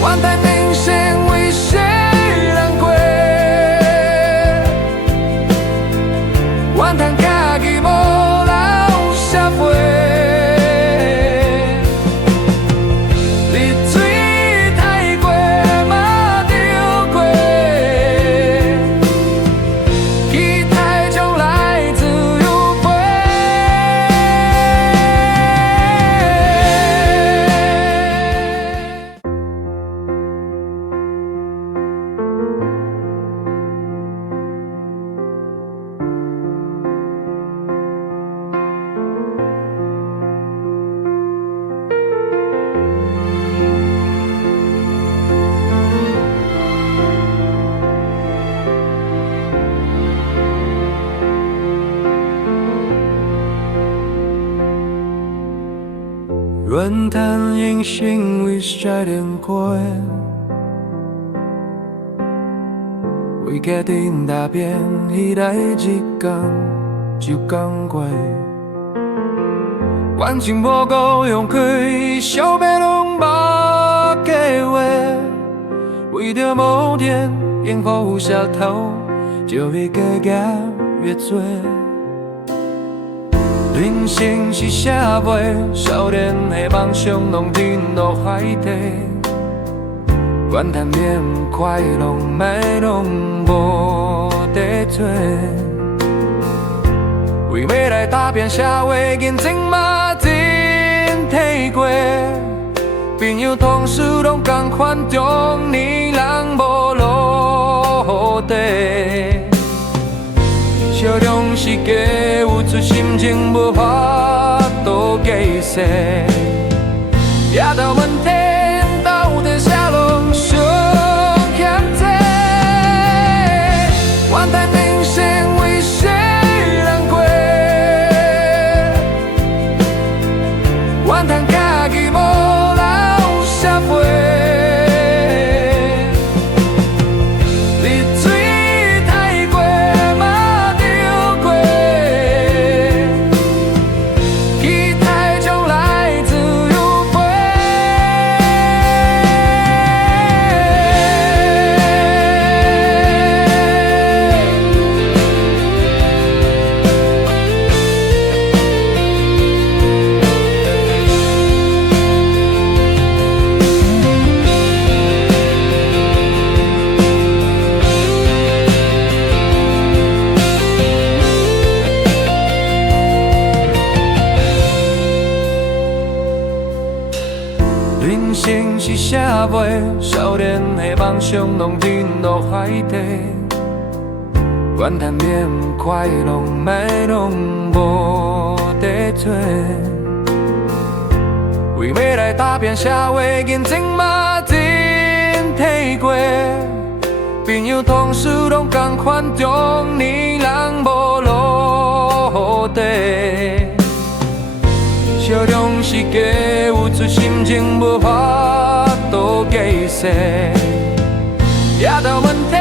怨叹人生为谁难过，怨叹家己无留社会。日水太过嘛流过，期待将来自由飞。怨叹人生为谁难过，为家庭打拼，彼来一天就讲过。感情无够用开，惜命拢无计划，为着某天烟火有舌头，就要加减越多。人生是写袂，少年的梦想拢沉落海底。怨叹免快乐，卖拢无地找。为未来打拼社会，认真嘛真体过。朋友同事拢同款，中年人无落地。笑容是假，有出心情无法度解释。也到问题，到底啥拢上欠债？怨叹人生为谁难过，怨叹家己无留社会。人生是写袂，少年的梦想拢沉落海底。怨叹免快乐，卖拢无地找。为未来打拼社会，认真嘛真体过。朋友同事拢同款，中年人无落地。笑容是假，有出心情无法度解释。也到问题。